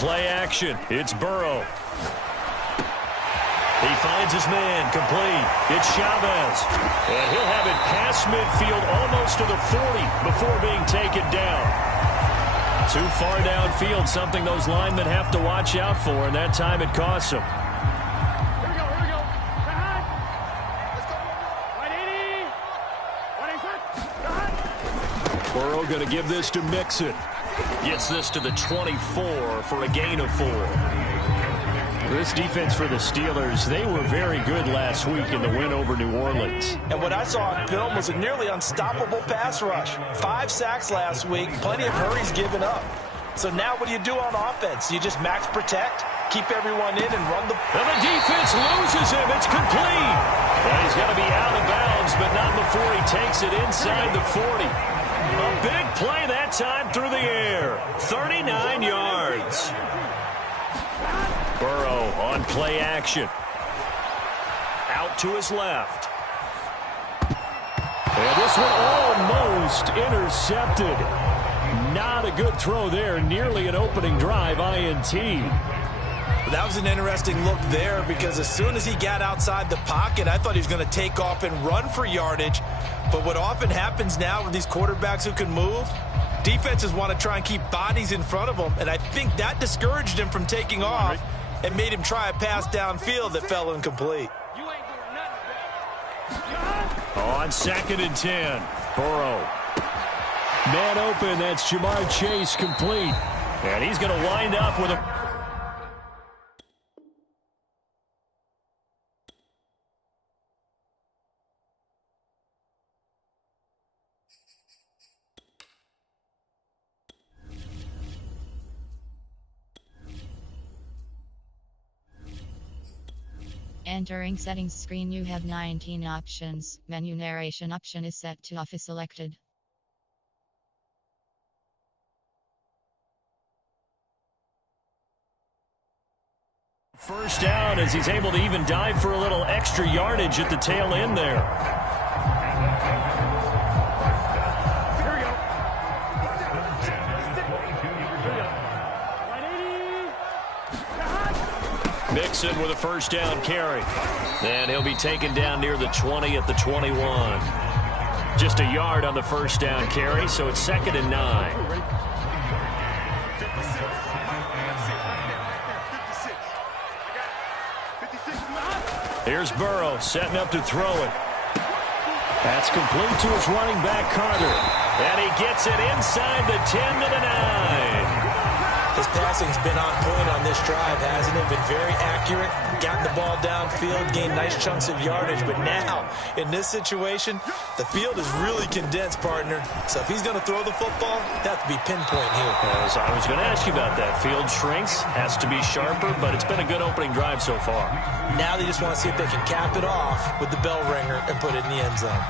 Play action. It's Burrow. He finds his man, complete. It's Chavez. And he'll have it past midfield almost to the 40 before being taken down. Too far downfield, something those linemen have to watch out for, and that time it costs them. Here we go. Let's go. 180. Burrow going to give this to Mixon. Gets this to the 24 for a gain of 4. This defense for the Steelers, they were very good last week in the win over New Orleans. And what I saw on film was a nearly unstoppable pass rush. 5 sacks last week, plenty of hurries given up. So now what do you do on offense? You just max protect, keep everyone in, and run the... And the defense loses him. It's complete. And he's going to be out of bounds, but not before he takes it inside the 40. A big play that time through the air. 39 yards. Burrow on play action. Out to his left. And this one almost intercepted. Not a good throw there. Nearly an opening drive INT. That was an interesting look there because as soon as he got outside the pocket, I thought he was going to take off and run for yardage. But what often happens now with these quarterbacks who can move, defenses want to try and keep bodies in front of them. And I think that discouraged him from taking off and made him try a pass downfield that fell incomplete. On 2nd and 10, Burrow. Man open, that's Jamar Chase complete. And he's going to wind up with a... Entering settings screen, you have 19 options. Menu narration option is set to off is selected. First down as he's able to even dive for a little extra yardage at the tail end there. Here we go. Mixon with a first down carry. And he'll be taken down near the 20 at the 21. Just a yard on the first down carry, so it's 2nd and 9. Here's Burrow setting up to throw it. That's complete to his running back, Carter. And he gets it inside the 10 to the 9. His passing's been on point on this drive, hasn't it? Been very accurate, gotten the ball downfield, gained nice chunks of yardage. But now, in this situation, the field is really condensed, partner. So if he's going to throw the football, that has to be pinpoint here. As I was going to ask you about that. Field shrinks, has to be sharper, but it's been a good opening drive so far. Now they just want to see if they can cap it off with the bell ringer and put it in the end zone.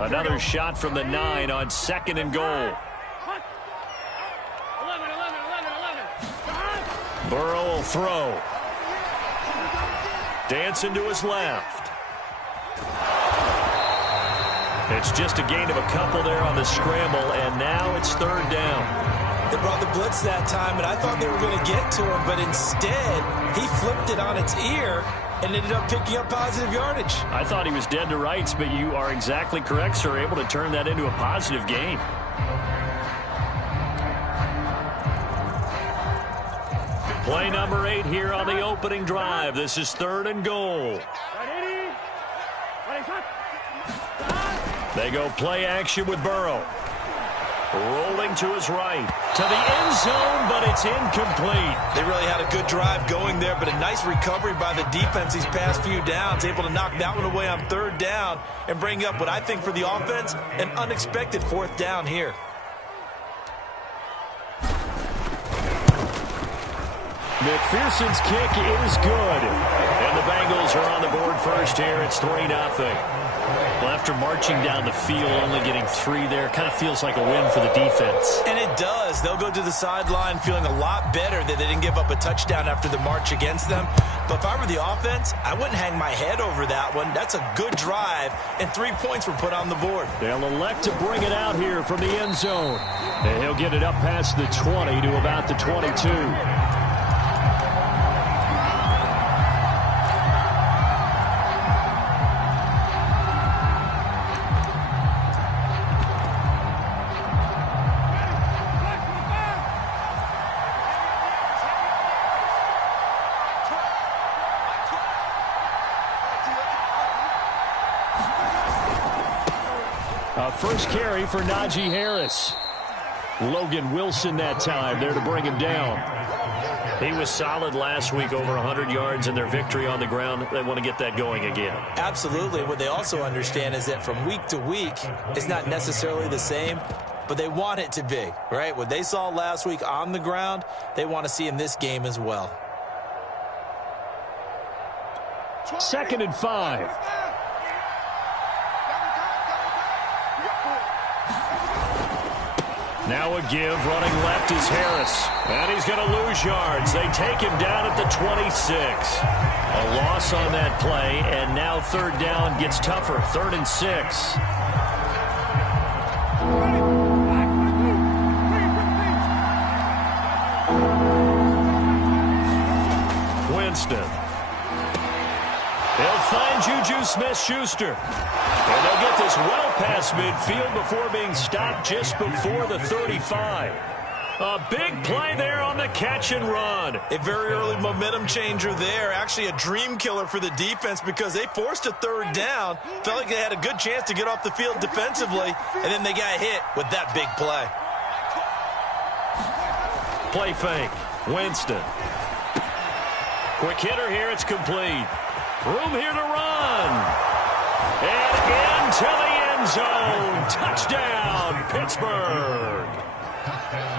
Another shot from the 9 on 2nd and goal. 11. Burrow will throw. Dancing to his left. It's just a gain of a couple there on the scramble, and now it's 3rd down. They brought the blitz that time, and I thought they were going to get to him, but instead, he flipped it on its ear and ended up picking up positive yardage. I thought he was dead to rights, but you are exactly correct, sir. Able to turn that into a positive gain. Play number 8 here on the opening drive. This is 3rd and goal. They go play action with Burrow. Rolling to his right. To the end zone, but it's incomplete. They really had a good drive going there, but a nice recovery by the defense these past few downs. Able to knock that one away on 3rd down and bring up what I think for the offense, an unexpected 4th down here. McPherson's kick is good. And the Bengals are on the board first here. It's 3-0. Well, after marching down the field, only getting 3 there, kind of feels like a win for the defense. And it does. They'll go to the sideline feeling a lot better that they didn't give up a touchdown after the march against them. But if I were the offense, I wouldn't hang my head over that one. That's a good drive, and 3 points were put on the board. They'll elect to bring it out here from the end zone. And he'll get it up past the 20 to about the 22. First carry for Najee Harris. Logan Wilson that time there to bring him down. He was solid last week, over 100 yards in their victory on the ground. They want to get that going again. Absolutely. What they also understand is that from week to week, it's not necessarily the same, but they want it to be, right? What they saw last week on the ground, they want to see in this game as well. 2nd and 5. Now a give, running left is Harris. And he's going to lose yards. They take him down at the 26. A loss on that play, and now 3rd down gets tougher. 3rd and 6. Winston. They'll find Juju Smith-Schuster. And they'll get this well past midfield before being stopped just before the 35. A big play there on the catch and run. A very early momentum changer there. Actually a dream killer for the defense because they forced a 3rd down. Felt like they had a good chance to get off the field defensively, and then they got hit with that big play. Play fake. Winston. Quick hitter here. It's complete. Room here to run. And into the end zone. Touchdown, Pittsburgh.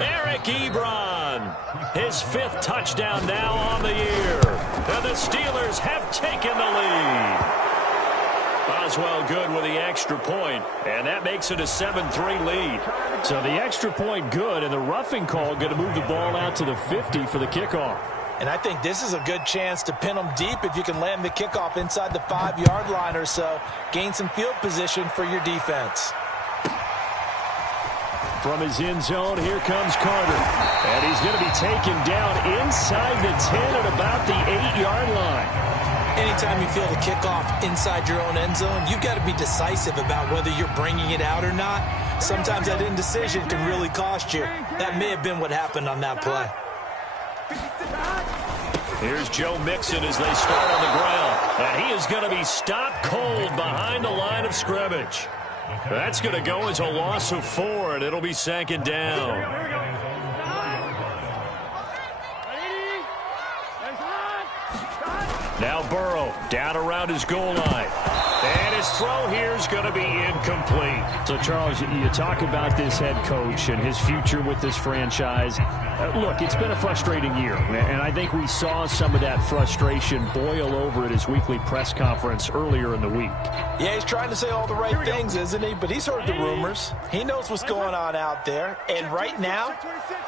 Eric Ebron. His 5th touchdown now on the year. And the Steelers have taken the lead. Boswell good with the extra point, and that makes it a 7-3 lead. So the extra point good, and the roughing call going to move the ball out to the 50 for the kickoff. And I think this is a good chance to pin them deep if you can land the kickoff inside the 5-yard line or so. Gain some field position for your defense. From his end zone, here comes Carter. And he's going to be taken down inside the 10 at about the 8-yard line. Anytime you feel the kickoff inside your own end zone, you've got to be decisive about whether you're bringing it out or not. Sometimes that indecision can really cost you. That may have been what happened on that play. Here's Joe Mixon as they start on the ground. And he is going to be stopped cold behind the line of scrimmage. That's going to go as a loss of 4, and it'll be 2nd down. Now Burrow down around his goal line. And his throw here is going to be incomplete. So, Charles, you talk about this head coach and his future with this franchise. Look, it's been a frustrating year, and I think we saw some of that frustration boil over at his weekly press conference earlier in the week. Yeah, he's trying to say all the right things, isn't he? But he's heard the rumors. He knows what's going on out there. And right now,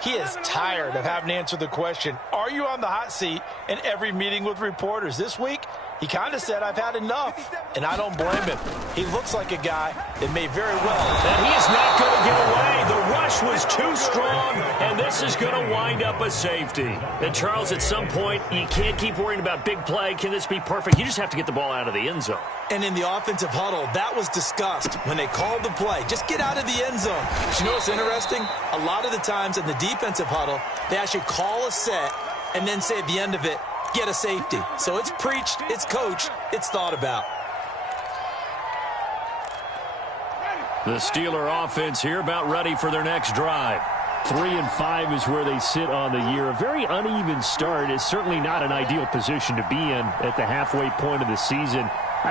he is tired of having to answer the question, are you on the hot seat in every meeting with reporters? This week, he kind of said, I've had enough, and I don't blame him. He looks like a guy that may very well. And he is not going to get away. The rush was too strong, and this is going to wind up a safety. And, Charles, at some point, you can't keep worrying about big play. Can this be perfect? You just have to get the ball out of the end zone. And in the offensive huddle, that was discussed when they called the play. Just get out of the end zone. But you know what's interesting? A lot of the times in the defensive huddle, they actually call a set and then say at the end of it, get a safety. So it's preached, it's coached, it's thought about. The Steeler offense here about ready for their next drive. 3-5 is where they sit on the year. A very uneven start is certainly not an ideal position to be in at the halfway point of the season.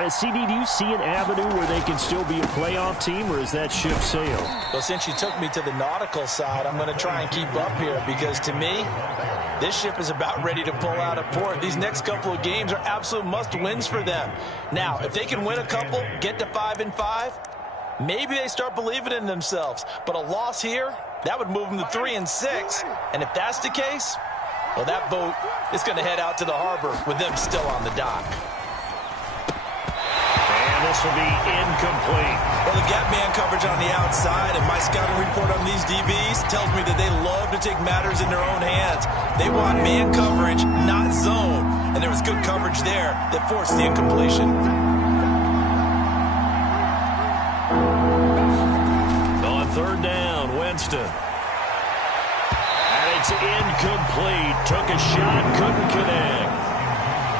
CD, do you see an avenue where they can still be a playoff team, or is that ship sailed? Well, since you took me to the nautical side, I'm going to try and keep up here because, to me, this ship is about ready to pull out of port. These next couple of games are absolute must-wins for them. Now, if they can win a couple, get to 5-5, maybe they start believing in themselves. But a loss here, that would move them to 3-6. And if that's the case, well, that boat is going to head out to the harbor with them still on the dock. And this will be incomplete. Well, the gap man coverage on the outside, and my scouting report on these DBs tells me that they love to take matters in their own hands. They want man coverage, not zone. And there was good coverage there that forced the incompletion. On third down, Winston. And it's incomplete. Took a shot, couldn't connect.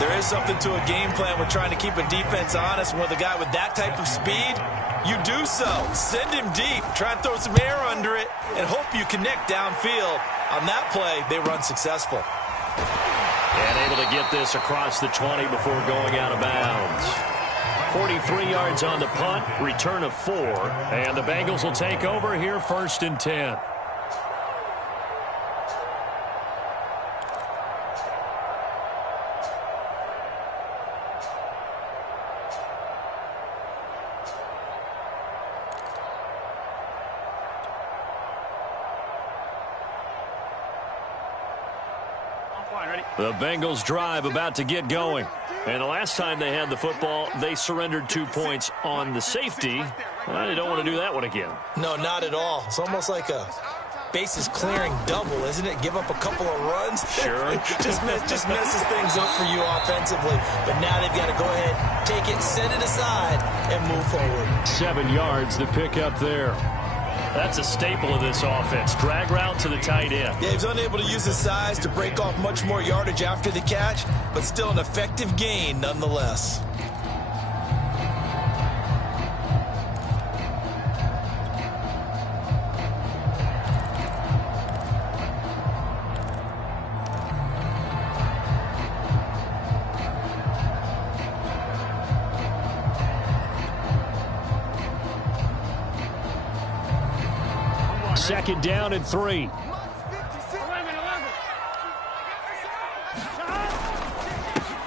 There is something to a game plan with trying to keep a defense honest. With a guy with that type of speed, you do so. Send him deep. Try and throw some air under it and hope you connect downfield. On that play, they run successful. And able to get this across the 20 before going out of bounds. 43 yards on the punt, return of 4. And the Bengals will take over here, 1st and 10. The Bengals drive about to get going. And the last time they had the football, they surrendered 2 points on the safety. Well, they don't want to do that one again. No, not at all. It's almost like a bases clearing double, isn't it? Give up a couple of runs. Sure. just messes things up for you offensively. But now they've got to go ahead, take it, set it aside, and move forward. 7 yards, the pickup there. That's a staple of this offense. Drag route to the tight end. Yeah, he's unable to use his size to break off much more yardage after the catch, but still an effective gain nonetheless. Second down and 3.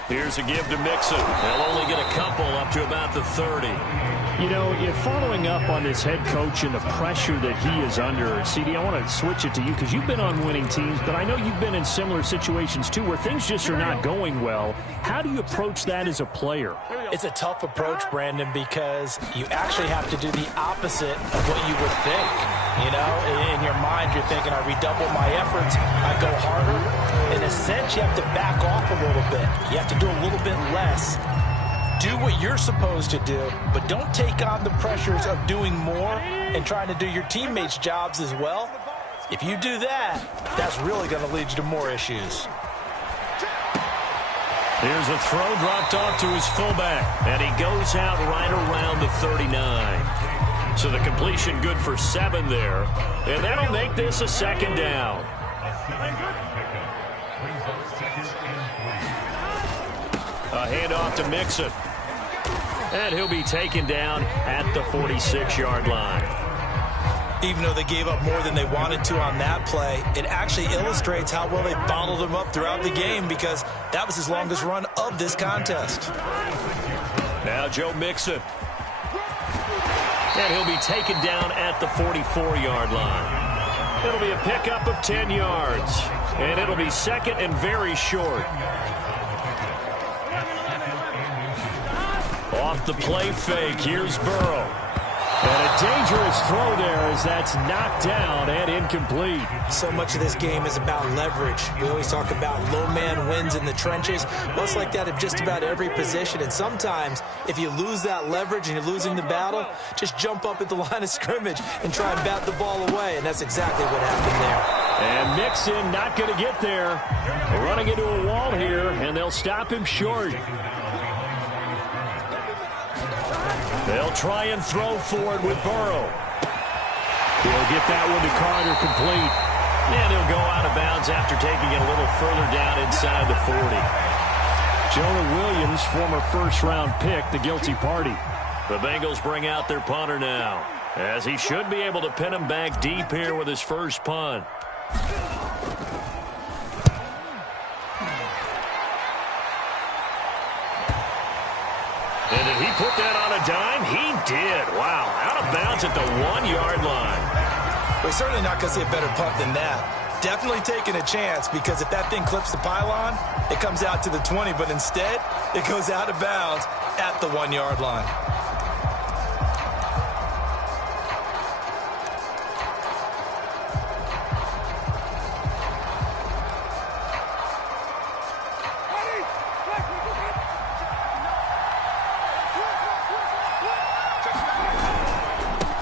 Here's a give to Mixon. They'll only get a couple up to about the 30. You know, you're following up on this head coach and the pressure that he is under. CD, I want to switch it to you because you've been on winning teams, but I know you've been in similar situations too where things just are not going well. How do you approach that as a player? It's a tough approach, Brandon, because you actually have to do the opposite of what you would think. You know, in your mind, you're thinking, I redouble my efforts, I go harder. In a sense, you have to back off a little bit. You have to do a little bit less. Do what you're supposed to do, but don't take on the pressures of doing more and trying to do your teammates' jobs as well. If you do that, that's really going to lead you to more issues. Here's a throw dropped off to his fullback, and he goes out right around the 39. So the completion good for 7 there, and that'll make this a second down. A handoff to Mixon. And he'll be taken down at the 46-yard line. Even though they gave up more than they wanted to on that play, it actually illustrates how well they bottled him up throughout the game because that was his longest run of this contest. Now Joe Mixon. And he'll be taken down at the 44-yard line. It'll be a pickup of 10 yards. And it'll be second and very short. Off the play fake, here's Burrow. And a dangerous throw there as that's knocked down and incomplete. So much of this game is about leverage. We always talk about low man wins in the trenches. Well, it's like that of just about every position. And sometimes, if you lose that leverage and you're losing the battle, just jump up at the line of scrimmage and try and bat the ball away. And that's exactly what happened there. And Mixon not going to get there. Running into a wall here, and they'll stop him short. They'll try and throw forward with Burrow. He'll get that one to Carter complete. And he'll go out of bounds after taking it a little further down inside the 40. Jonah Williams, former first-round pick, the guilty party. The Bengals bring out their punter now, as he should be able to pin him back deep here with his first punt. And did he put that on a dime? He did. Wow, out of bounds at the 1-yard line. We're certainly not going to see a better punt than that. Definitely taking a chance, because if that thing clips the pylon, it comes out to the 20, but instead, it goes out of bounds at the 1-yard line.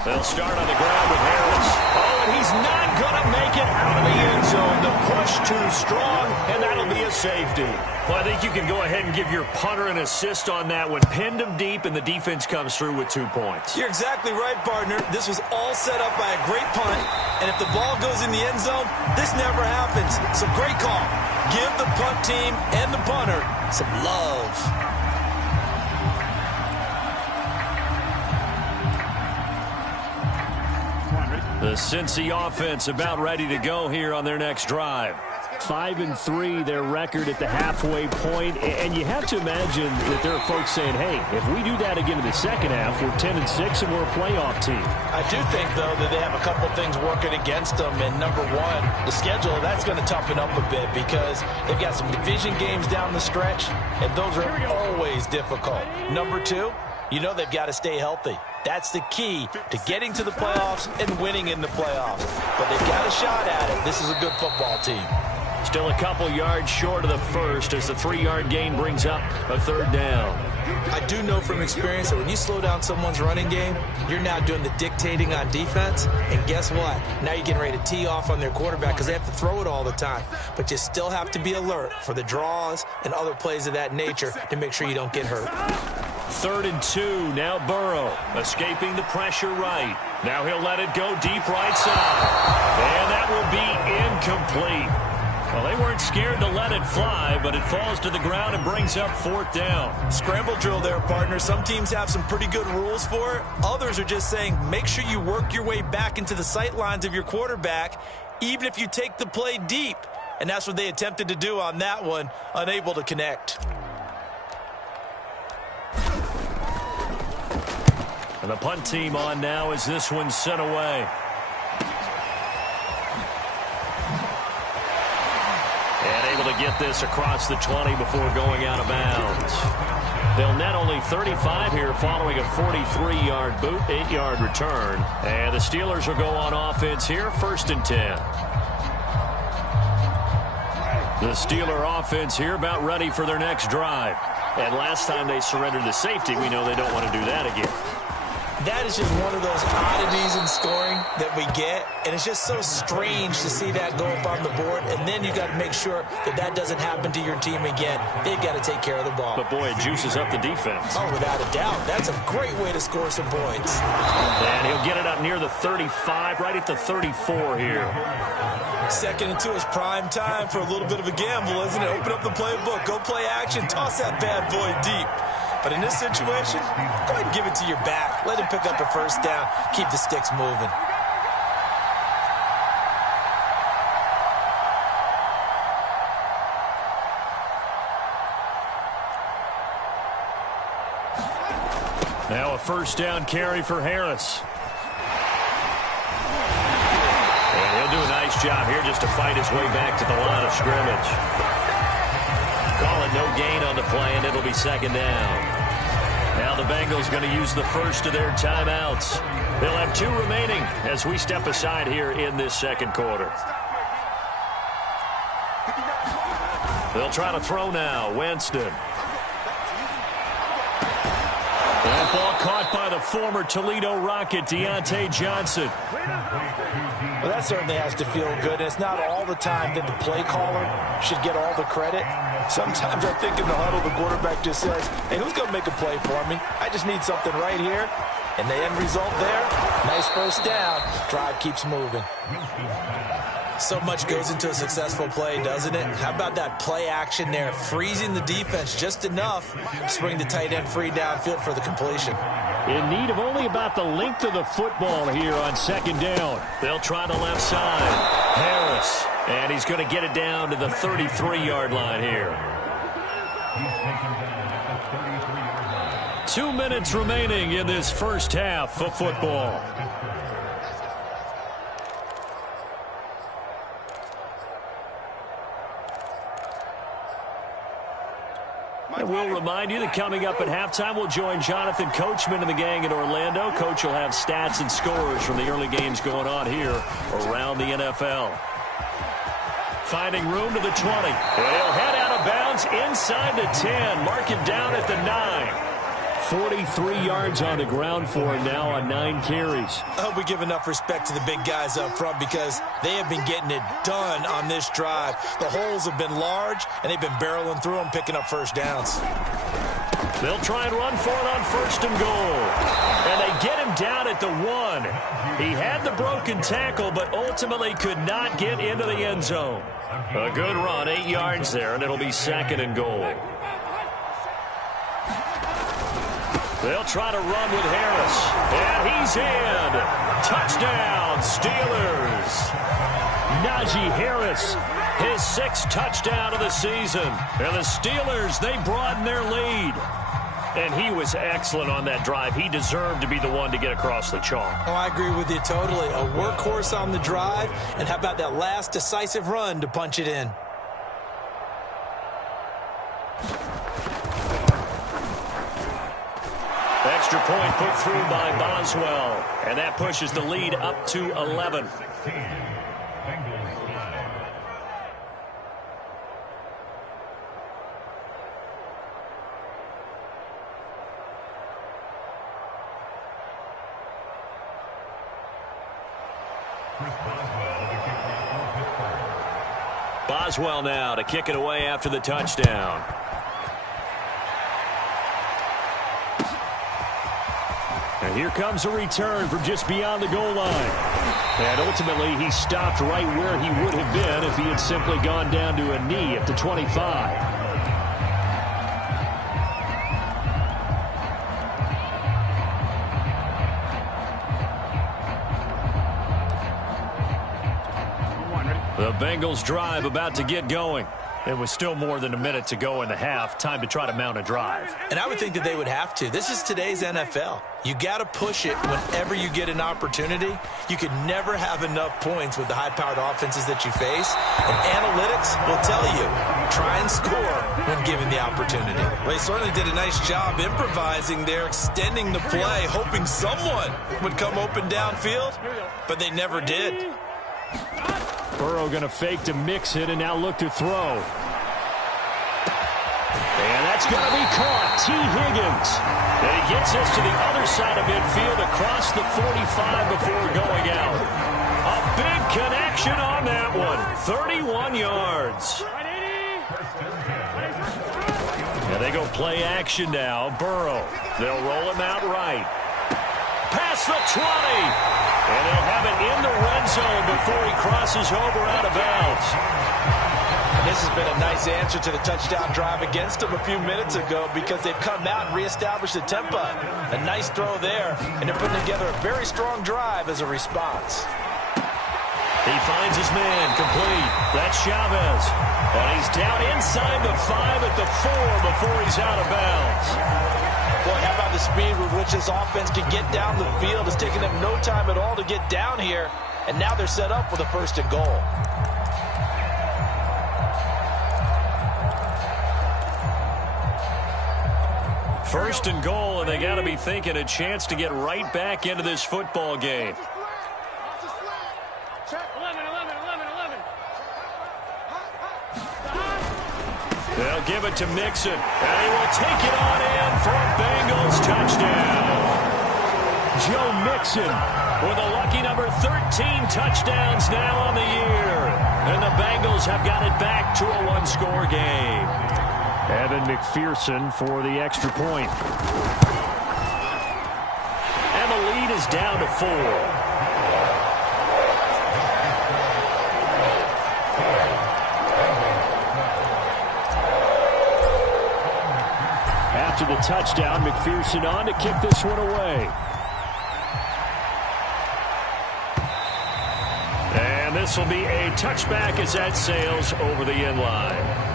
They'll start on the ground with Harris. Oh, and he's not going to make it out of the end zone. The push too strong, and that'll be a safety. Well, I think you can go ahead and give your punter an assist on that one. Pinned him deep, and the defense comes through with 2 points. You're exactly right, partner. This was all set up by a great punt, and if the ball goes in the end zone, this never happens. So great call. Give the punt team and the punter some love. The Cincy offense about ready to go here on their next drive. 5-3, their record at the halfway point, and you have to imagine that there are folks saying, hey, if we do that again in the second half, we're 10-6 and we're a playoff team. I do think, though, that they have a couple of things working against them, and number one, the schedule, that's going to toughen up a bit because they've got some division games down the stretch, and those are always difficult. Number two, you know they've got to stay healthy. That's the key to getting to the playoffs and winning in the playoffs. But they've got a shot at it. This is a good football team. Still a couple yards short of the first as the 3-yard gain brings up a third down. I do know from experience that when you slow down someone's running game, you're now doing the dictating on defense. And guess what? Now you're getting ready to tee off on their quarterback because they have to throw it all the time. But you still have to be alert for the draws and other plays of that nature to make sure you don't get hurt. 3rd and 2. Now Burrow escaping the pressure right. Now he'll let it go deep right side. And that will be incomplete. Well, they weren't scared to let it fly, but it falls to the ground and brings up 4th down. Scramble drill there, partner. Some teams have some pretty good rules for it. Others are just saying make sure you work your way back into the sight lines of your quarterback, even if you take the play deep. And that's what they attempted to do on that one, unable to connect. And the punt team on now as this one's sent away. And able to get this across the 20 before going out of bounds. They'll net only 35 here following a 43-yard boot, 8-yard return. And the Steelers will go on offense here, 1st and 10. The Steeler offense here about ready for their next drive. And last time they surrendered the safety, we know they don't want to do that again. That is just one of those oddities in scoring that we get, and it's just so strange to see that go up on the board, and then you got to make sure that that doesn't happen to your team again. They've got to take care of the ball. But, boy, it juices up the defense. Oh, without a doubt. That's a great way to score some points. And he'll get it up near the 35, right at the 34 here. 2nd and 2 is prime time for a little bit of a gamble, isn't it? Open up the playbook, go play action, toss that bad boy deep. But in this situation, go ahead and give it to your back. Let him pick up a 1st down. Keep the sticks moving. Now a 1st down carry for Harris. And he'll do a nice job here just to fight his way back to the line of scrimmage. Call it no gain on the play, and it'll be 2nd down. Now the Bengals going to use the first of their timeouts. They'll have 2 remaining as we step aside here in this 2nd quarter. They'll try to throw now. Winston. That ball caught by the former Toledo Rocket, Deontay Johnson. Well, that certainly has to feel good. It's not all the time that the play caller should get all the credit. Sometimes I think in the huddle, the quarterback just says, hey, who's going to make a play for me? I just need something right here. And the end result there, nice 1st down. Drive keeps moving. So much goes into a successful play, doesn't it? How about that play action there, freezing the defense just enough to bring the tight end free downfield for the completion. In need of only about the length of the football here on second down. They'll try the left side. Harris. And he's going to get it down to the 33-yard line here. 2 minutes remaining in this first half of football. And we'll remind you that coming up at halftime, we'll join Jonathan Coachman and the gang in Orlando. Coach will have stats and scores from the early games going on here around the NFL. Finding room to the 20. And he'll head out of bounds inside the 10. Mark it down at the 9. 43 yards on the ground for him now on 9 carries. I hope we give enough respect to the big guys up front because they have been getting it done on this drive. The holes have been large, and they've been barreling through them, picking up first downs. They'll try and run for it on first and goal. And they get him down at the 1. He had the broken tackle, but ultimately could not get into the end zone. A good run, 8 yards there, and it'll be second and goal. They'll try to run with Harris. And he's in. Touchdown, Steelers. Najee Harris, his 6th touchdown of the season. And the Steelers, they broaden their lead. And he was excellent on that drive. He deserved to be the one to get across the chalk. Oh, I agree with you totally. A workhorse on the drive. And how about that last decisive run to punch it in? Extra point put through by Boswell. And that pushes the lead up to 11. Boswell now to kick it away after the touchdown. And here comes a return from just beyond the goal line. And ultimately, he stopped right where he would have been if he had simply gone down to a knee at the 25. The Bengals drive about to get going. It was still more than a minute to go in the half. Time to try to mount a drive. And I would think that they would have to. This is today's NFL. You got to push it whenever you get an opportunity. You could never have enough points with the high-powered offenses that you face. And analytics will tell you, try and score when given the opportunity. Well, they certainly did a nice job improvising there, extending the play, hoping someone would come open downfield, but they never did. Burrow going to fake to mix it and now look to throw. And that's going to be caught. T. Higgins. And he gets us to the other side of midfield across the 45 before going out. A big connection on that one. 31 yards. And they go play action now. Burrow. They'll roll him out right. Past the 20. And they'll have it in the red zone before he crosses over out of bounds. And this has been a nice answer to the touchdown drive against them a few minutes ago because they've come out and reestablished the tempo. A nice throw there, and they're putting together a very strong drive as a response. He finds his man complete. That's Chavez. And he's down inside the 5 at the 4 before he's out of bounds. Boy, how about the speed with which this offense can get down the field? It's taken them no time at all to get down here, and now they're set up with a first and goal. First and goal, and they got to be thinking a chance to get right back into this football game. They'll give it to Mixon, and he will take it on in for a Bengals touchdown. Joe Mixon with a lucky number 13 touchdowns now on the year. And the Bengals have got it back to a one-score game. Evan McPherson for the extra point. And the lead is down to 4. to the touchdown. McPherson on to kick this one away. And this will be a touchback as that sails over the end line.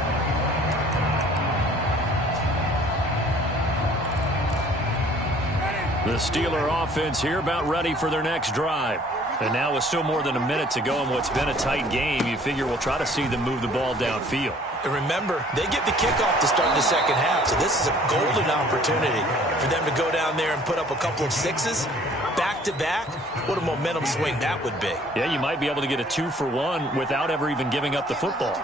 The Steeler offense here about ready for their next drive. And now with still more than a minute to go in what's been a tight game, you figure we'll try to see them move the ball downfield. And remember, they get the kickoff to start the second half, so this is a golden opportunity for them to go down there and put up a couple of sixes back-to-back. What a momentum swing that would be. Yeah, you might be able to get a 2-for-1 without ever even giving up the football.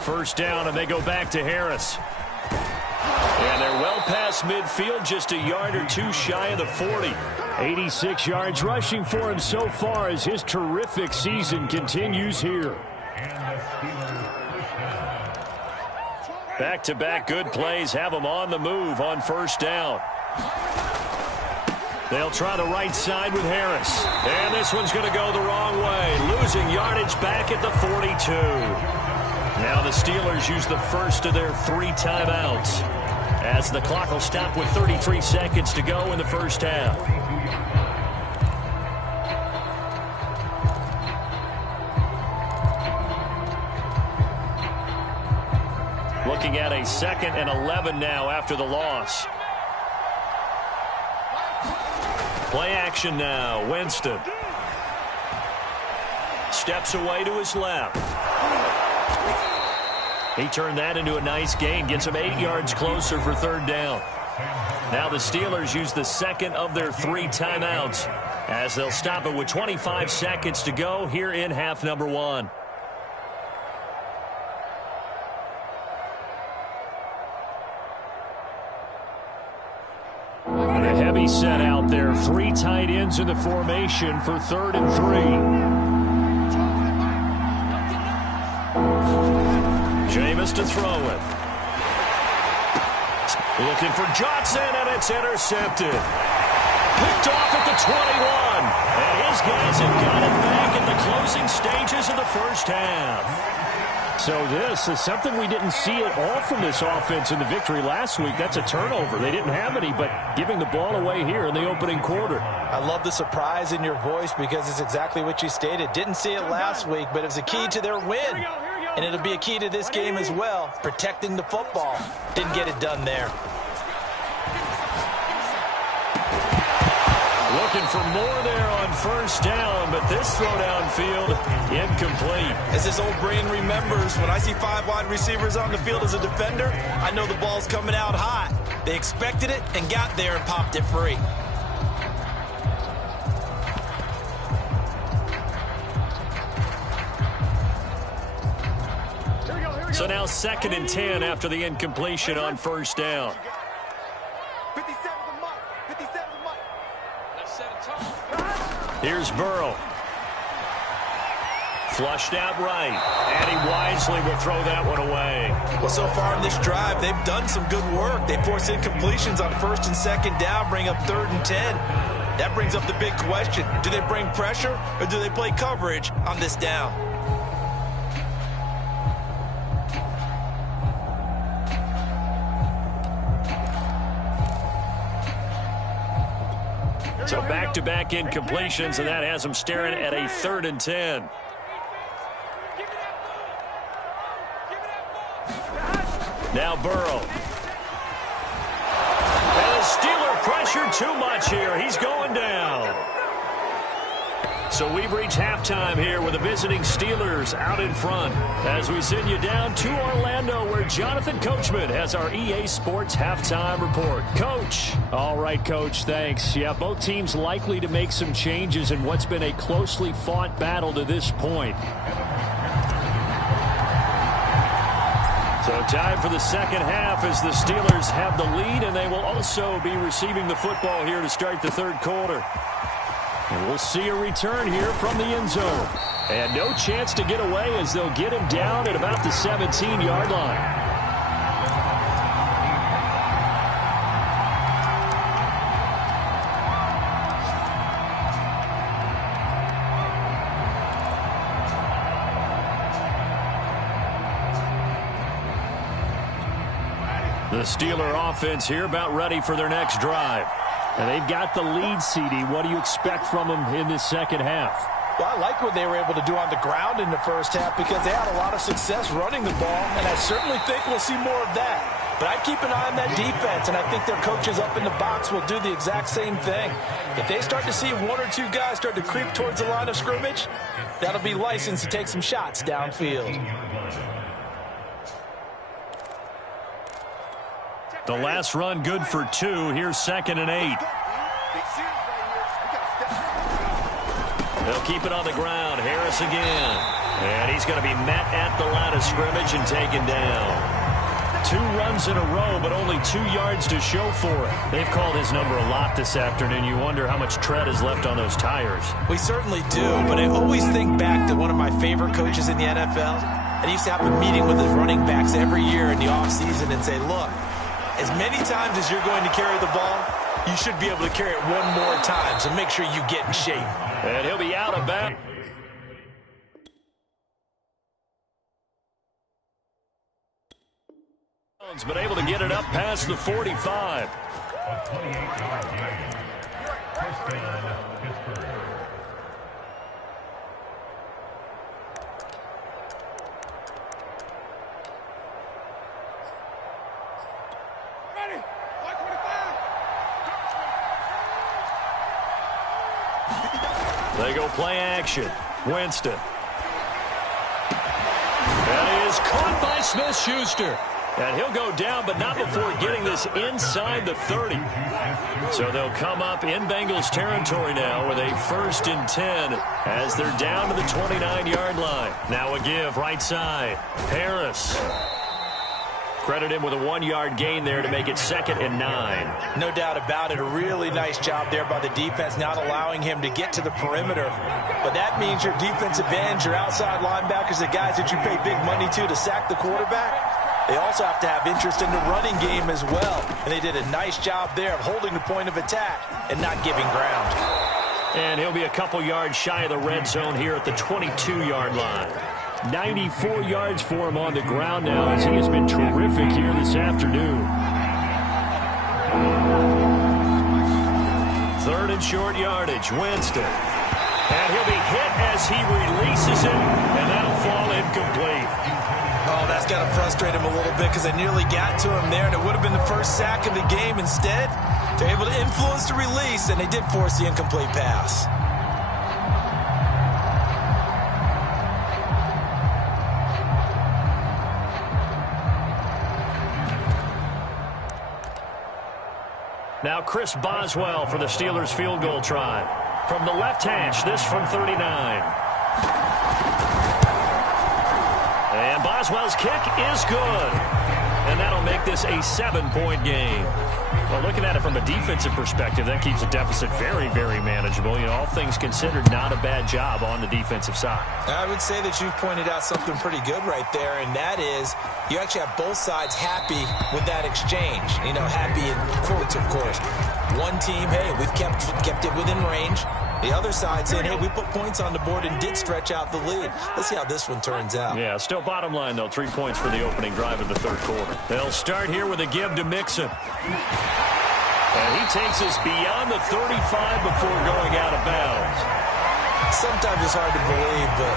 First down, and they go back to Harris. And they're well past midfield, just a yard or two shy of the 40. 86 yards rushing for him so far as his terrific season continues here. Back-to-back good plays have him on the move on first down. They'll try the right side with Harris. And this one's going to go the wrong way, losing yardage back at the 42. Now the Steelers use the first of their 3 timeouts as the clock will stop with 33 seconds to go in the first half. Looking at a 2nd and 11 now after the loss. Play action now. Winston steps away to his left. He turned that into a nice gain, gets him 8 yards closer for third down. Now the Steelers use the second of their 3 timeouts as they'll stop it with 25 seconds to go here in half number 1. A heavy set out there. 3 tight ends in the formation for 3rd and 3. Jameis to throw it. Looking for Johnson, and it's intercepted. Picked off at the 21. And his guys have got it back in the closing stages of the first half. So this is something we didn't see at all from this offense in the victory last week. That's a turnover. They didn't have any, but giving the ball away here in the opening quarter. I love the surprise in your voice because it's exactly what you stated. Didn't see it last week, but it was a key to their win. And it'll be a key to this game as well, protecting the football. Didn't get it done there. Looking for more there on first down, but this throw downfield incomplete. As his old brain remembers, when I see 5 wide receivers on the field as a defender, I know the ball's coming out hot. They expected it and got there and popped it free. So now 2nd and 10 after the incompletion on first down. 57 to Mike. 57 to Mike. Let's set a tone. Here's Burrow. Flushed out right. And he wisely will throw that one away. Well, so far in this drive, they've done some good work. They force incompletions on 1st and 2nd down, bring up 3rd and 10. That brings up the big question. Do they bring pressure or do they play coverage on this down? So back-to-back incompletions, and that has them staring at a 3rd and 10. Now Burrow. And the Steeler pressure too much here. He's going down. So we've reached halftime here with the visiting Steelers out in front as we send you down to Orlando where Jonathan Coachman has our EA Sports halftime report. Coach. All right, Coach, thanks. Yeah, both teams likely to make some changes in what's been a closely fought battle to this point. So time for the second half as the Steelers have the lead, and they will also be receiving the football here to start the third quarter. And we'll see a return here from the end zone. And no chance to get away as they'll get him down at about the 17-yard line. The Steeler offense here about ready for their next drive. And they've got the lead, CD. What do you expect from them in this second half? Well, I like what they were able to do on the ground in the first half because they had a lot of success running the ball, and I certainly think we'll see more of that. But I'd keep an eye on that defense, and I think their coaches up in the box will do the exact same thing. If they start to see one or two guys start to creep towards the line of scrimmage, that'll be license to take some shots downfield. The last run good for 2. Here's 2nd and 8. They'll keep it on the ground. Harris again. And he's going to be met at the line of scrimmage and taken down. 2 runs in a row, but only 2 yards to show for it. They've called his number a lot this afternoon. You wonder how much tread is left on those tires. We certainly do, but I always think back to one of my favorite coaches in the NFL. And he used to have a meeting with his running backs every year in the offseason and say, look, as many times as you're going to carry the ball, you should be able to carry it one more time, so make sure you get in shape. And he'll be out of bounds. But able to get it up past the 45. They go play action. Winston. That is caught by Smith-Schuster. And he'll go down, but not before getting this inside the 30. So they'll come up in Bengals territory now with a 1st and 10 as they're down to the 29-yard line. Now a give right side. Harris. Credit him with a 1-yard gain there to make it 2nd and 9. No doubt about it. A really nice job there by the defense, not allowing him to get to the perimeter. But that means your defensive ends, your outside linebackers, the guys that you pay big money to sack the quarterback, they also have to have interest in the running game as well. And they did a nice job there of holding the point of attack and not giving ground. And he'll be a couple yards shy of the red zone here at the 22-yard line. 94 yards for him on the ground now as he has been terrific here this afternoon. 3rd and short yardage. Winston. And he'll be hit as he releases it, and that'll fall incomplete. Oh, that's got to frustrate him a little bit because they nearly got to him there, and it would have been the first sack of the game. Instead, they're able to influence the release, and they did force the incomplete pass. Now Chris Boswell for the Steelers field goal try. From the left hash, this from 39. And Boswell's kick is good. And that'll make this a 7-point game. Well, looking at it from a defensive perspective, that keeps the deficit very, very manageable. You know, all things considered, not a bad job on the defensive side. I would say that you've pointed out something pretty good right there, and that is you actually have both sides happy with that exchange. You know, happy in quotes, of course. One team, hey, we've kept it within range. The other side saying, hey, we put points on the board and did stretch out the lead. Let's see how this one turns out. Yeah, still bottom line, though. 3 points for the opening drive of the third quarter. They'll start here with a give to Mixon. And he takes us beyond the 35 before going out of bounds. Sometimes it's hard to believe, but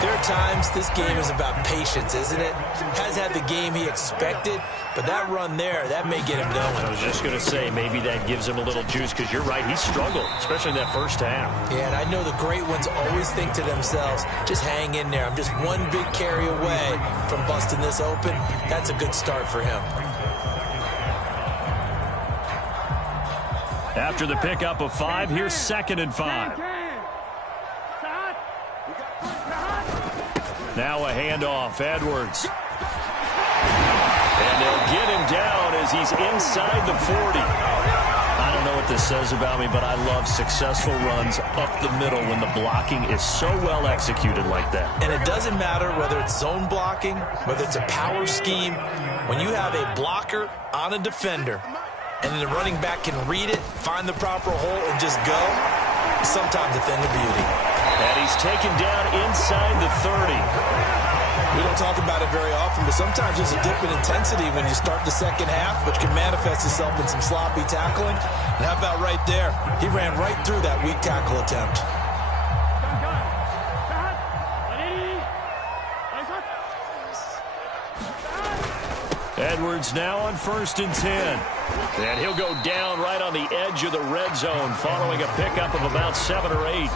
there are times this game is about patience, isn't it? Has had the game he expected, but that run there, that may get him going. I was just going to say, maybe that gives him a little juice, because you're right, he struggled, especially in that first half. Yeah, and I know the great ones always think to themselves, just hang in there. I'm just one big carry away from busting this open. That's a good start for him. After the pickup of 5, here's 2nd and 5. Now a handoff, Edwards. And they'll get him down as he's inside the 40. I don't know what to this says about me, but I love successful runs up the middle when the blocking is so well executed like that. And it doesn't matter whether it's zone blocking, whether it's a power scheme. When you have a blocker on a defender and then the running back can read it, find the proper hole, and just go, sometimes a thing of beauty. And he's taken down inside the 30. We don't talk about it very often, but sometimes there's a dip in intensity when you start the second half, which can manifest itself in some sloppy tackling. And how about right there? He ran right through that weak tackle attempt. Edwards now on 1st and 10. And he'll go down right on the edge of the red zone following a pickup of about 7 or 8.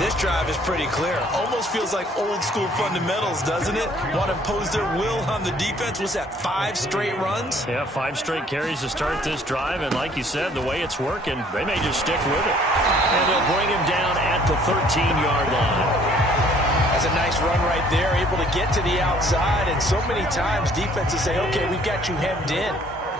This drive is pretty clear. Almost feels like old school fundamentals, doesn't it? Want to impose their will on the defense. Was that 5 straight runs? Yeah, 5 straight carries to start this drive. And like you said, the way it's working, they may just stick with it. And they'll bring him down at the 13-yard line. That's a nice run right there, able to get to the outside. And so many times defenses say, okay, we've got you hemmed in.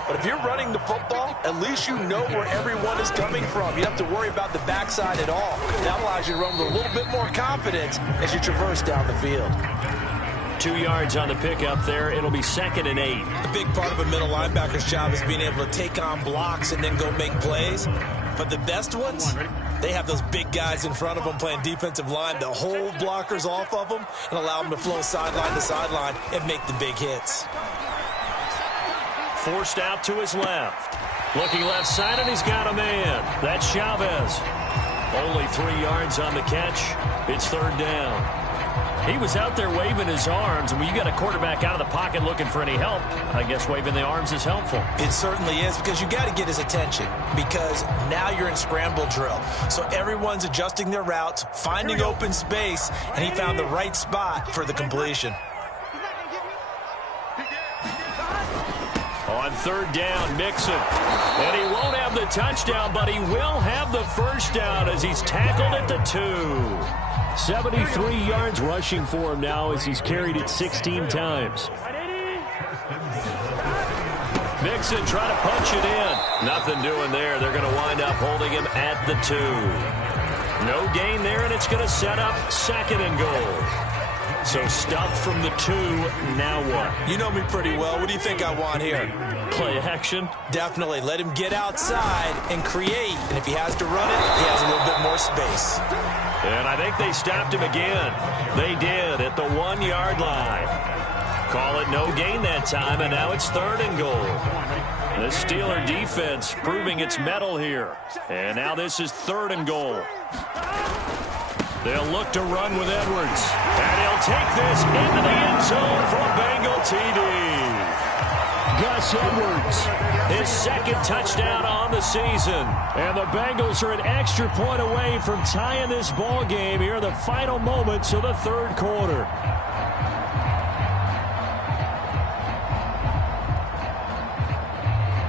But if you're running the football, at least you know where everyone is coming from. You don't have to worry about the backside at all. That allows you to run with a little bit more confidence as you traverse down the field. 2 yards on the pickup there. It'll be 2nd and 8. A big part of a middle linebacker's job is being able to take on blocks and then go make plays. But the best ones, they have those big guys in front of them playing defensive line to hold blockers off of them and allow them to flow sideline to sideline and make the big hits. Forced out to his left. Looking left side, and he's got a man. That's Chavez. Only 3 yards on the catch. It's 3rd down. He was out there waving his arms, and when you got a quarterback out of the pocket looking for any help, I guess waving the arms is helpful. It certainly is, because you got to get his attention, because now you're in scramble drill. So everyone's adjusting their routes, finding open space, and he found the right spot for the completion. On 3rd down, Mixon. And he won't have the touchdown, but he will have the 1st down as he's tackled at the 2. 73 yards rushing for him now as he's carried it 16 times. Mixon trying to punch it in. Nothing doing there. They're going to wind up holding him at the 2. No gain there, and it's going to set up 2nd and goal. So stuffed from the 2, now what? You know me pretty well. What do you think I want here? Play action? Definitely. Let him get outside and create. And if he has to run it, he has a little bit more space. And I think they stopped him again. They did at the 1-yard line. Call it no gain that time, and now it's 3rd and goal. The Steeler defense proving its mettle here. And now this is 3rd and goal. They'll look to run with Edwards. And he'll take this into the end zone for a Bengal TD. Gus Edwards, his 2nd touchdown on the season. And the Bengals are an extra point away from tying this ball game here in the final moments of the 3rd quarter.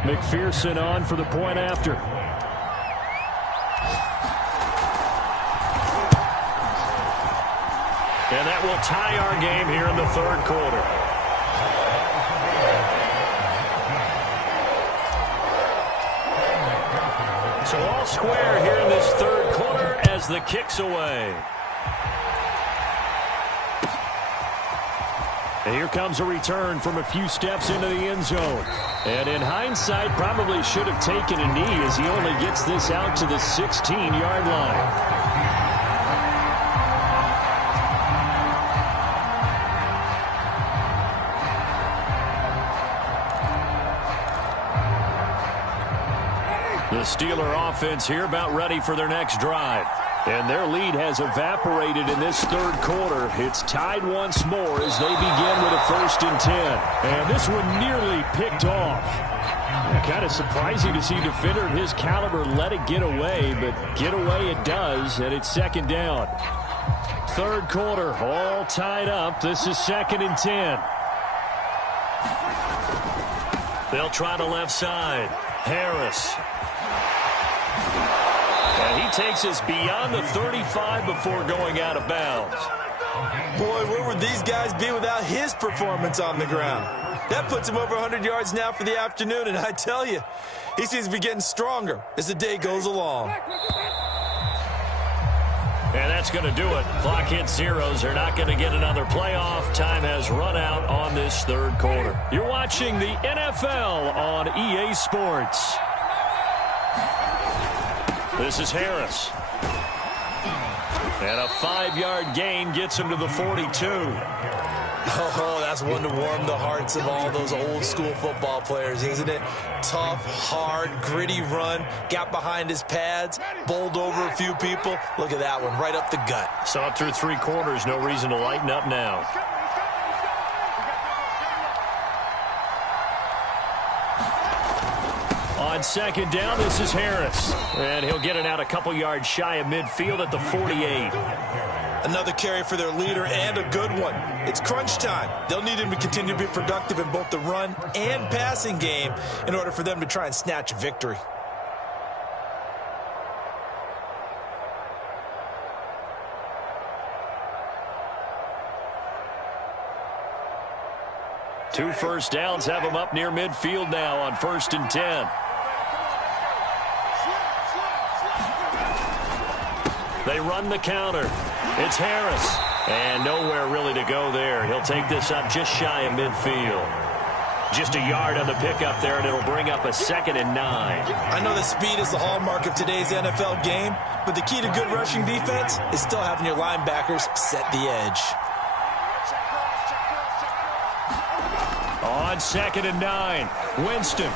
McPherson on for the point after. And that will tie our game here in the 3rd quarter. So all square here in this 3rd quarter as the kick's away. And here comes a return from a few steps into the end zone. And in hindsight, probably should have taken a knee as he only gets this out to the 16-yard line. The Steeler offense here about ready for their next drive. And their lead has evaporated in this 3rd quarter. It's tied once more as they begin with a 1st and 10. And this one nearly picked off. Kind of surprising to see a defender of his caliber let it get away, but get away it does, and it's 2nd down. 3rd quarter, all tied up. This is 2nd and 10. They'll try the left side. Harris. And he takes us beyond the 35 before going out of bounds. Boy, where would these guys be without his performance on the ground? That puts him over 100 yards now for the afternoon, and I tell you, he seems to be getting stronger as the day goes along. And that's going to do it. Clock hits zeros. They're not going to get another playoff. Time has run out on this third quarter. You're watching the NFL on EA Sports. This is Harris. And a 5-yard gain gets him to the 42. Oh, that's one to warm the hearts of all those old-school football players, isn't it? Tough, hard, gritty run. Got behind his pads, bowled over a few people. Look at that one, right up the gut. So up through 3 quarters, no reason to lighten up now. On second down, this is Harris. And he'll get it out a couple yards shy of midfield at the 48. Another carry for their leader, and a good one. It's crunch time. They'll need him to continue to be productive in both the run and passing game in order for them to try and snatch a victory. Two first downs have him up near midfield now on 1st and 10. They run the counter. It's Harris. And nowhere really to go there. He'll take this up just shy of midfield. Just a yard on the pickup there, and it'll bring up a 2nd and 9. I know that speed is the hallmark of today's NFL game, but the key to good rushing defense is still having your linebackers set the edge. On 2nd and 9, Winston.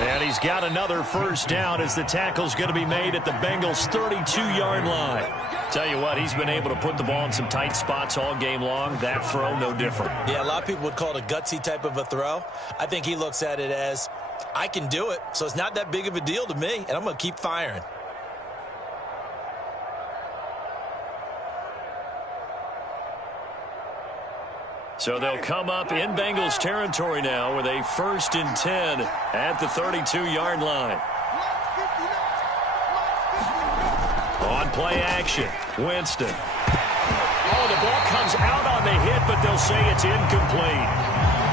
And he's got another first down as the tackle's going to be made at the Bengals' 32-yard line. Tell you what, he's been able to put the ball in some tight spots all game long. That throw, no different. Yeah, a lot of people would call it a gutsy type of a throw. I think he looks at it as, I can do it, so it's not that big of a deal to me, and I'm going to keep firing. So they'll come up in Bengals territory now with a 1st and 10 at the 32-yard line. On play action, Winston. Oh, the ball comes out on the hit, but they'll say it's incomplete.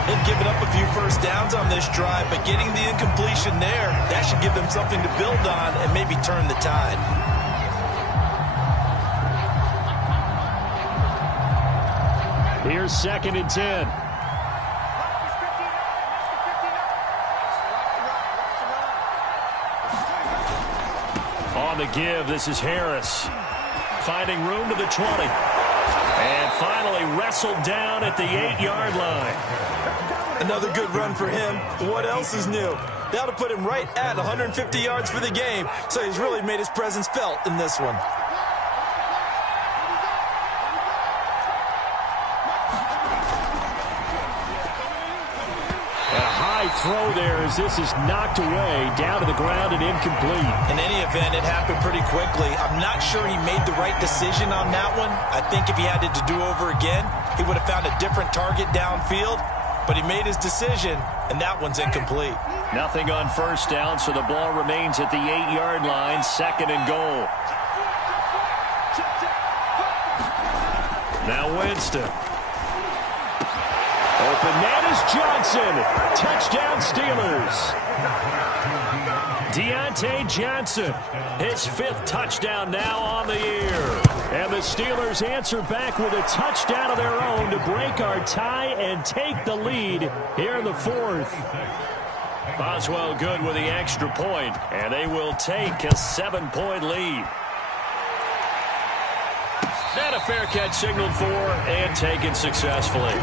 They've given up a few first downs on this drive, but getting the incompletion there, that should give them something to build on and maybe turn the tide. Here's 2nd and 10. On the give, this is Harris. Finding room to the 20. And finally wrestled down at the 8-yard line. Another good run for him. What else is new? That'll put him right at 150 yards for the game, so he's really made his presence felt in this one. Throw there as this is knocked away down to the ground and incomplete. In any event, it happened pretty quickly. I'm not sure he made the right decision on that one. I think if he had it to do over again, he would have found a different target downfield, but he made his decision, and that one's incomplete. Nothing on first down, so the ball remains at the 8-yard line, 2nd and goal. Now Winston. Open man is Johnson. Touchdown Steelers. Deontay Johnson. His 5th touchdown now on the year. And the Steelers answer back with a touchdown of their own to break our tie and take the lead here in the 4th. Boswell good with the extra point, and they will take a 7-point lead. And a fair catch signaled for and taken successfully.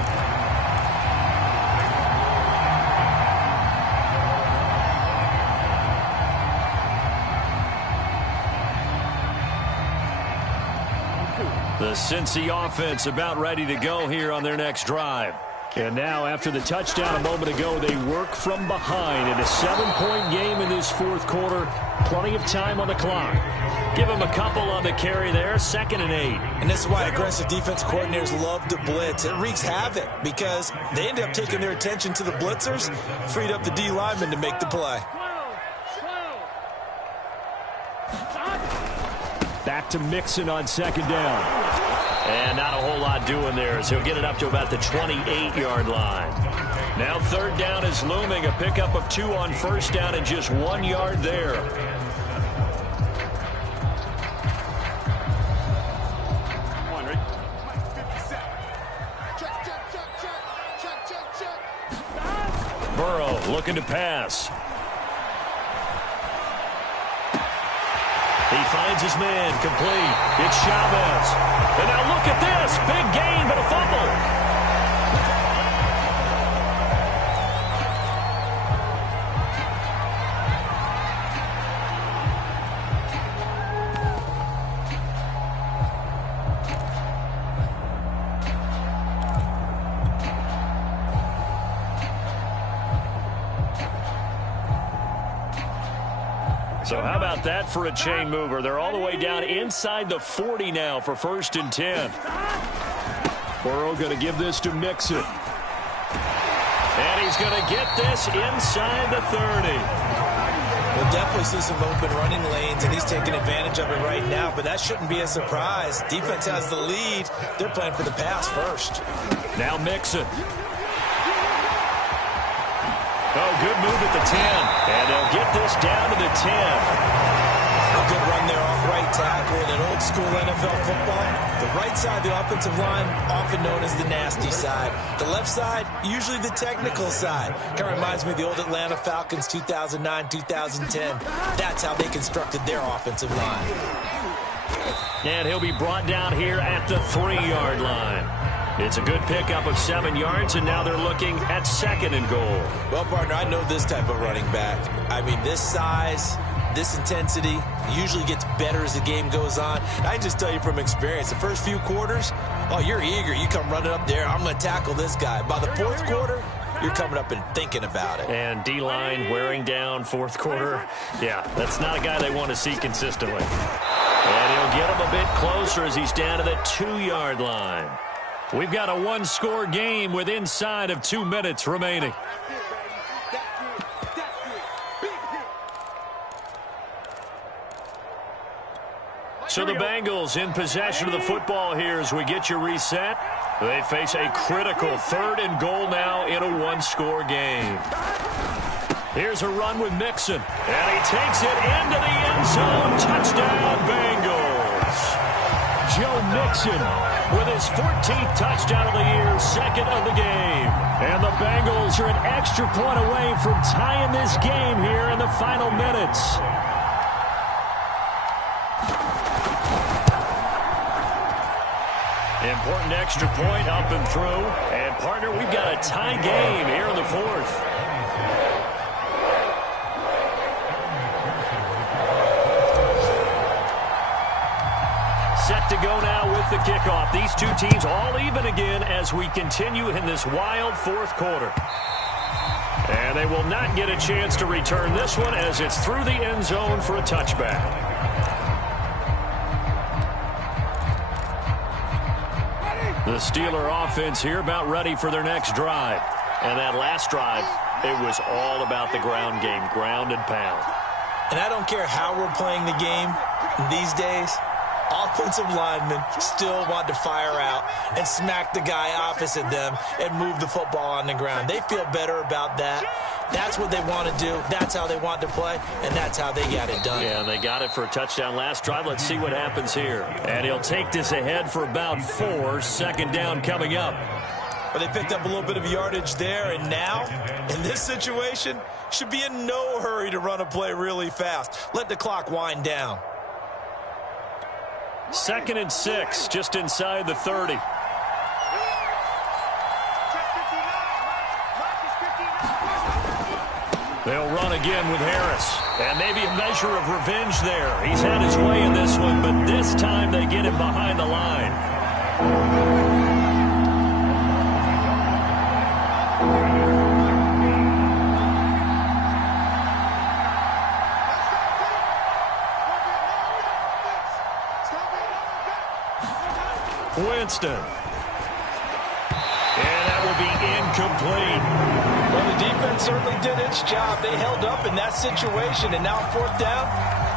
The Cincy offense about ready to go here on their next drive. And now, after the touchdown a moment ago, they work from behind in a 7-point game in this 4th quarter. Plenty of time on the clock. Give them a couple on the carry there, 2nd and 8. And this is why aggressive defense coordinators love to blitz. It wreaks havoc because they end up taking their attention to the blitzers, freed up the D lineman to make the play. Back to Mixon on 2nd down. And not a whole lot doing there, so he'll get it up to about the 28-yard line. Now third down is looming. A pickup of 2 on first down and just 1 yard there. Burrow looking to pass. He finds his man, complete. It's Chavez. And now look at this. Big gain, but a fumble. So how about that for a chain mover? They're all the way down inside the 40 now for 1st and 10. Burrow going to give this to Mixon. And he's going to get this inside the 30. We'll definitely see some open running lanes, and he's taking advantage of it right now, but that shouldn't be a surprise. Defense has the lead. They're playing for the pass first. Now Mixon. Oh, good move at the 10. And they'll get this down to the 10. A good run there off right tackle in an old school NFL football. The right side of the offensive line, often known as the nasty side. The left side, usually the technical side. Kind of reminds me of the old Atlanta Falcons 2009, 2010. That's how they constructed their offensive line. And he'll be brought down here at the 3-yard line. It's a good pickup of 7 yards, and now they're looking at 2nd and goal. Well, partner, I know this type of running back. I mean, this size, this intensity usually gets better as the game goes on. I can just tell you from experience, the first few quarters, oh, you're eager. You come running up there, I'm going to tackle this guy. By the 4th quarter, you're coming up and thinking about it. And D-line wearing down 4th quarter. Yeah, that's not a guy they want to see consistently. And he'll get him a bit closer as he's down to the 2-yard line. We've got a 1-score game with inside of 2 minutes remaining. So the Bengals in possession of the football here as we get you reset. They face a critical 3rd and goal now in a 1-score game. Here's a run with Mixon. And he takes it into the end zone. Touchdown, Bengals. Joe Mixon with his 14th touchdown of the year, 2nd of the game. And the Bengals are an extra point away from tying this game here in the final minutes. Important extra point up and through. And, partner, we've got a tie game here in the 4th. Set to go now with the kickoff. These two teams all even again as we continue in this wild 4th quarter. And they will not get a chance to return this one as it's through the end zone for a touchback. The Steeler offense here about ready for their next drive. And that last drive, it was all about the ground game, ground and pound. And I don't care how we're playing the game these days, offensive linemen still want to fire out and smack the guy opposite them and move the football on the ground. They feel better about that. That's what they want to do. That's how they want to play, and that's how they got it done. Yeah, and they got it for a touchdown last drive. Let's see what happens here. And he'll take this ahead for about 4. 2nd down coming up. But they picked up a little bit of yardage there, and now, in this situation, should be in no hurry to run a play really fast. Let the clock wind down. 2nd and 6, just inside the 30. They'll run again with Harris. And maybe a measure of revenge there. He's had his way in this one, but this time they get him behind the line. Winston. And that will be incomplete. Well, the defense certainly did its job. They held up in that situation, and now 4th down,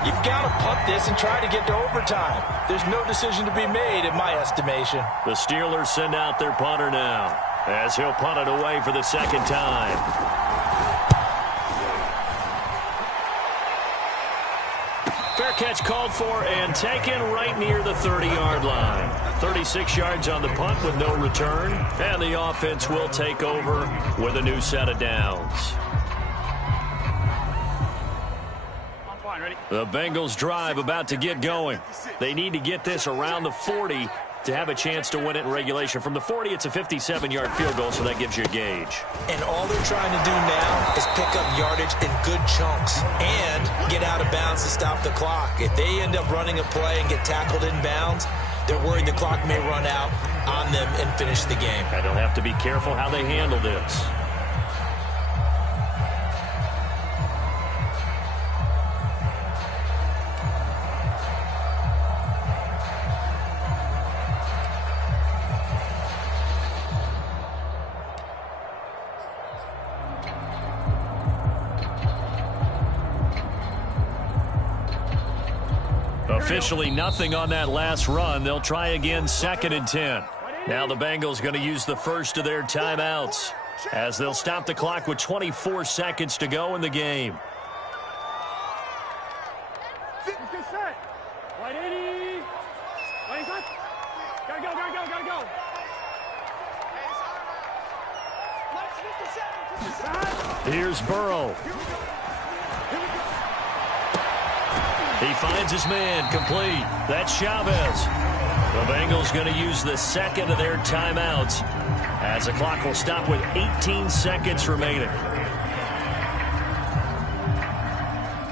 you've got to punt this and try to get to overtime. There's no decision to be made in my estimation. The Steelers send out their punter now. as he'll punt it away for the second time. Fair catch called for and taken right near the 30-yard line. 36 yards on the punt with no return, and the offense will take over with a new set of downs. The Bengals drive about to get going. They need to get this around the 40 to have a chance to win it in regulation. From the 40, it's a 57-yard field goal, so that gives you a gauge. And all they're trying to do now is pick up yardage in good chunks and get out of bounds to stop the clock. If they end up running a play and get tackled in bounds, they're worried the clock may run out on them and finish the game. And they'll have to be careful how they handle this. Officially nothing on that last run. They'll try again, 2nd and 10. Now the Bengals going to use the first of their timeouts as they'll stop the clock with 24 seconds to go in the game. Here's Burrow. He finds his man, complete. That's Chavez. The Bengals going to use the second of their timeouts as the clock will stop with 18 seconds remaining.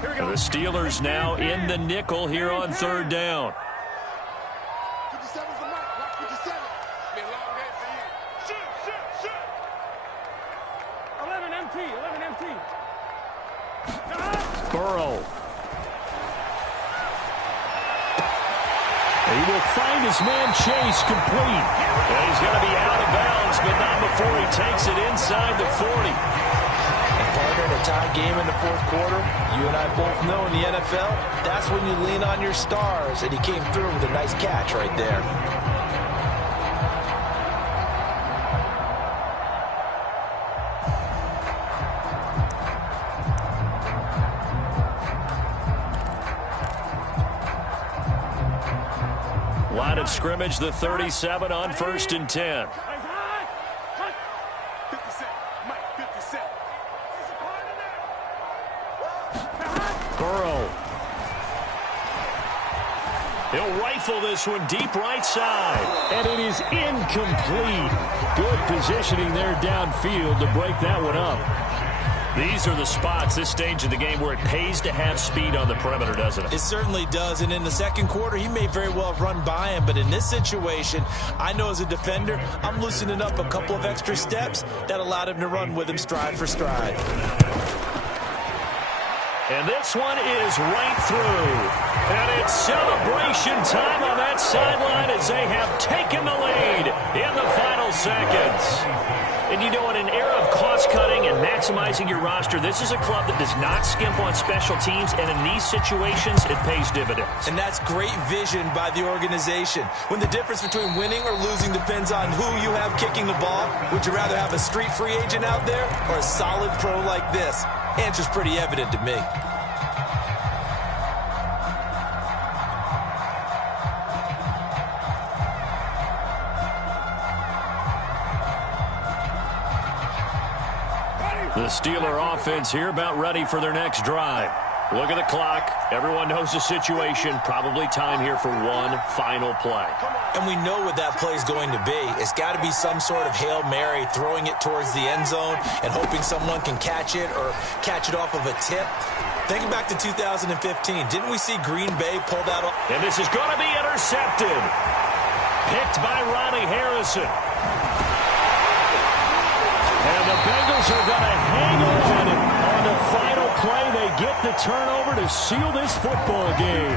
The Steelers now in the nickel here on 3rd down. 57's the mark. Rock 57. Be a long game for you. Shoot. 11 empty. Burrow. He will find his man Chase, complete. And he's going to be out of bounds, but not before he takes it inside the 40. And partner, in a tie game in the 4th quarter, you and I both know in the NFL, that's when you lean on your stars, and he came through with a nice catch right there. Line of scrimmage, the 37 on 1st and 10. 57. Mike, 57. Burrow. He'll rifle this one deep right side. And it is incomplete. Good positioning there downfield to break that one up. These are the spots, this stage of the game, where it pays to have speed on the perimeter, doesn't it? It certainly does, and in the 2nd quarter, he may very well have run by him, but in this situation, I know as a defender, I'm loosening up a couple of extra steps that allowed him to run with him stride for stride. And this one is right through. And it's celebration time on that sideline as they have taken the lead in the final seconds. And you know, in an era of cost-cutting and maximizing your roster, this is a club that does not skimp on special teams, and in these situations, it pays dividends. And that's great vision by the organization. When the difference between winning or losing depends on who you have kicking the ball, would you rather have a street free agent out there or a solid pro like this? Answer's pretty evident to me. The Steeler offense here about ready for their next drive. Look at the clock. Everyone knows the situation. Probably time here for one final play. And we know what that play is going to be. It's got to be some sort of Hail Mary, throwing it towards the end zone and hoping someone can catch it or catch it off of a tip. Thinking back to 2015, didn't we see Green Bay pulled out? And this is going to be intercepted. Picked by Ronnie Harrison. And the Bengals are going to hang on the final play. They get the turnover to seal this football game.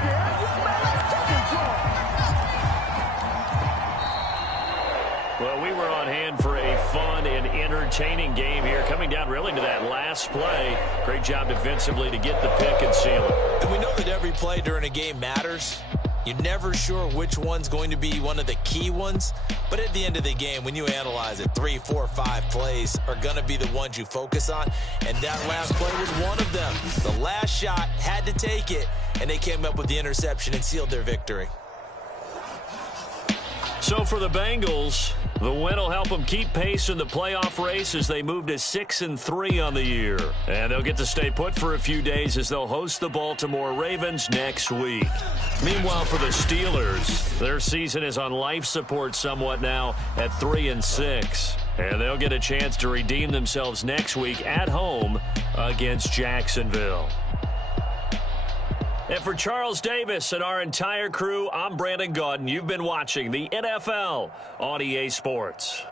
Well, we were on hand for a fun and entertaining game here. Coming down really to that last play. Great job defensively to get the pick and seal it. And we know that every play during a game matters. You're never sure which one's going to be one of the key ones, but at the end of the game, when you analyze it, 3, 4, 5 plays are going to be the ones you focus on, and that last play was one of them. The last shot had to take it, and they came up with the interception and sealed their victory. So for the Bengals, the win will help them keep pace in the playoff race as they move to 6-3 on the year. And they'll get to stay put for a few days as they'll host the Baltimore Ravens next week. Meanwhile, for the Steelers, their season is on life support somewhat now at 3-6. And they'll get a chance to redeem themselves next week at home against Jacksonville. And for Charles Davis and our entire crew, I'm Brandon Gaudin. You've been watching the NFL on EA Sports.